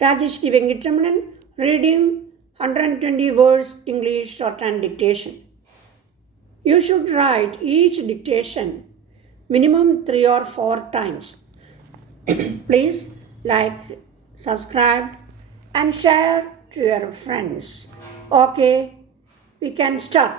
Rajeshri Venkatramanan reading 120 words English shorthand dictation. You should write each dictation minimum 3 or 4 times. Please like, subscribe and share to your friends. Okay, we can start.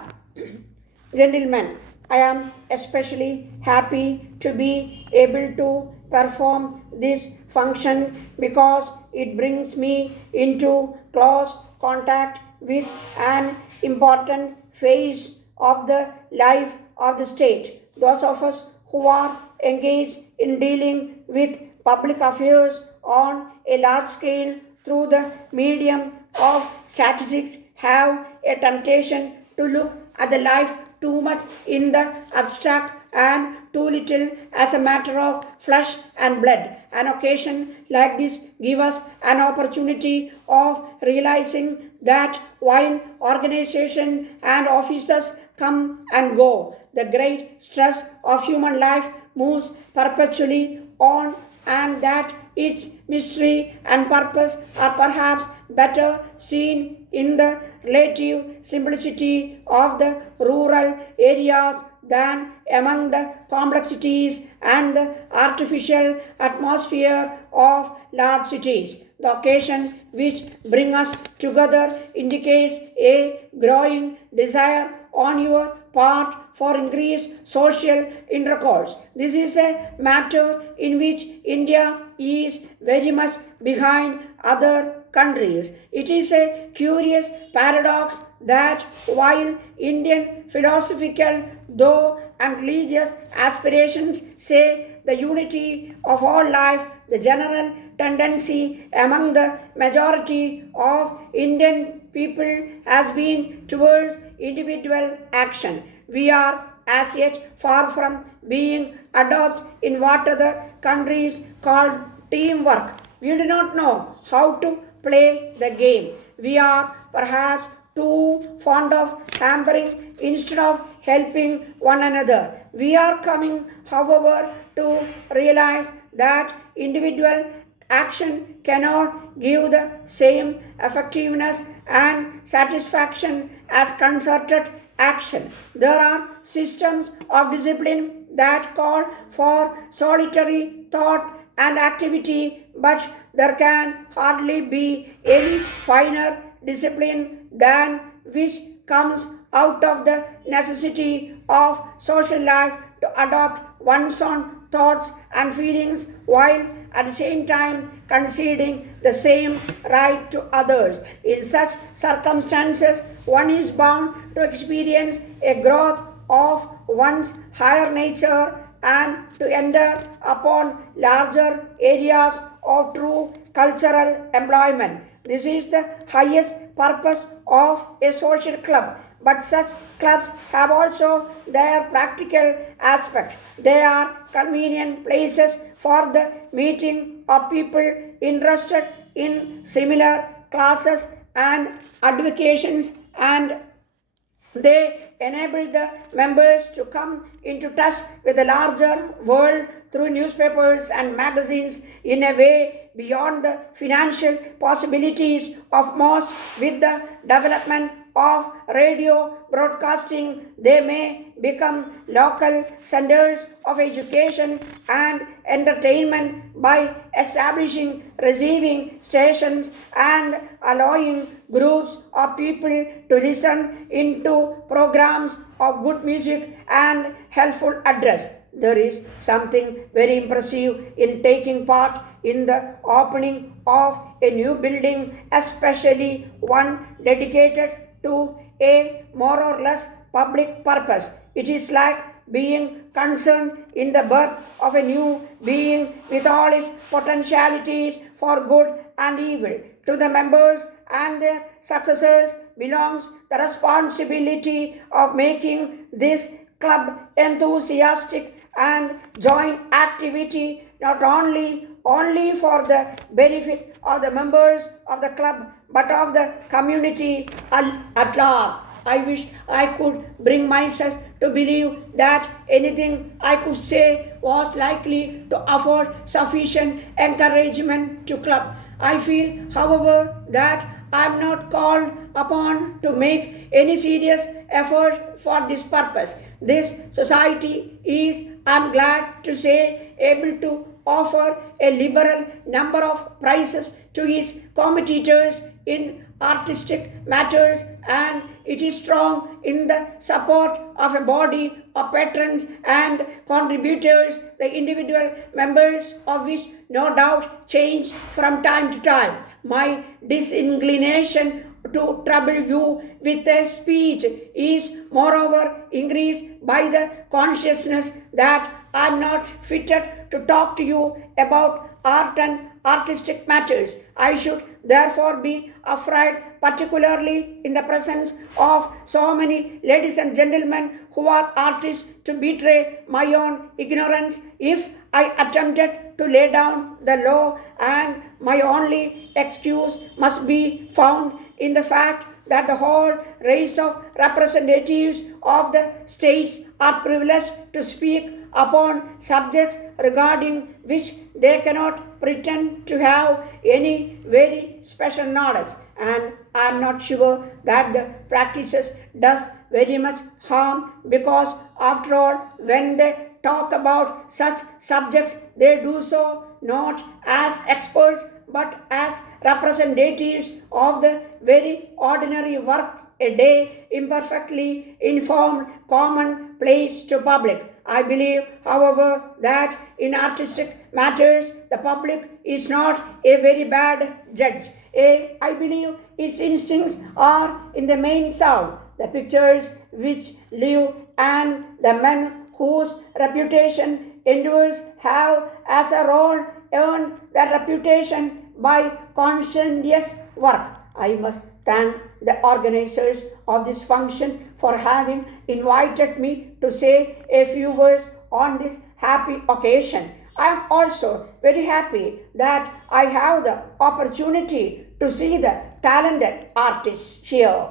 Gentlemen, I am especially happy to be able to perform this function because it brings me into close contact with an important phase of the life of the state. Those of us who are engaged in dealing with public affairs on a large scale through the medium of statistics have a temptation to look at the life too much in the abstract and too little as a matter of flesh and blood. An occasion like this gives us an opportunity of realizing that while organization and officers come and go, the great stress of human life moves perpetually on, and that its mystery and purpose are perhaps better seen in the relative simplicity of the rural areas than among the complexities and the artificial atmosphere of large cities. The occasion which brings us together indicates a growing desire on your part for increased social intercourse. This is a matter in which India is very much behind other countries. It is a curious paradox that while Indian philosophical, though and religious aspirations say the unity of all life, the general tendency among the majority of Indian people has been towards individual action. We are as yet far from being adepts in what other countries call teamwork. We do not know how to play the game. We are perhaps too fond of hampering instead of helping one another. We are coming, however, to realize that individual action cannot give the same effectiveness and satisfaction as concerted action. There are systems of discipline that call for solitary thought and activity, but there can hardly be any finer discipline than which comes out of the necessity of social life to adopt one's own thoughts and feelings while at the same time conceding the same right to others. In such circumstances, one is bound to experience a growth of one's higher nature and to enter upon larger areas of true cultural employment. This is the highest purpose of a social club. But such clubs have also their practical aspect. They are convenient places for the meeting of people interested in similar classes and avocations, and they enable the members to come into touch with the larger world through newspapers and magazines in a way beyond the financial possibilities of most. With the development of radio broadcasting, they may become local centers of education and entertainment by establishing receiving stations and allowing groups of people to listen into programs of good music and helpful address. There is something very impressive in taking part in the opening of a new building, especially one dedicated to a more or less public purpose. It is like being concerned in the birth of a new being with all its potentialities for good and evil. To the members and their successors belongs the responsibility of making this club enthusiastic and joint activity not only for the benefit of the members of the club but of the community at large. I wish I could bring myself to believe that anything I could say was likely to afford sufficient encouragement to club. I feel, however, that I am not called upon to make any serious effort for this purpose. This society is, I am glad to say, able to offer a liberal number of prizes to its competitors in artistic matters, and it is strong in the support of a body of patrons and contributors, the individual members of which no doubt change from time to time. My disinclination to trouble you with a speech is moreover increased by the consciousness that I am not fitted to talk to you about art and artistic matters. I should therefore be afraid, particularly in the presence of so many ladies and gentlemen who are artists, to betray my own ignorance if I attempted to lay down the law, and my only excuse must be found in the fact that the whole race of representatives of the states are privileged to speak upon subjects regarding which they cannot pretend to have any very special knowledge, and I am not sure that the practices does very much harm, because after all, when they talk about such subjects, they do so not as experts but as representatives of the very ordinary work a day, imperfectly informed, commonplace to public. I believe, however, that in artistic matters the public is not a very bad judge. I believe its instincts are in the main sound. The pictures which live and the men whose reputation endures have, as a rule, earned that reputation by conscientious work. I must thank the organizers of this function for having invited me to say a few words on this happy occasion. I am also very happy that I have the opportunity to see the talented artists here.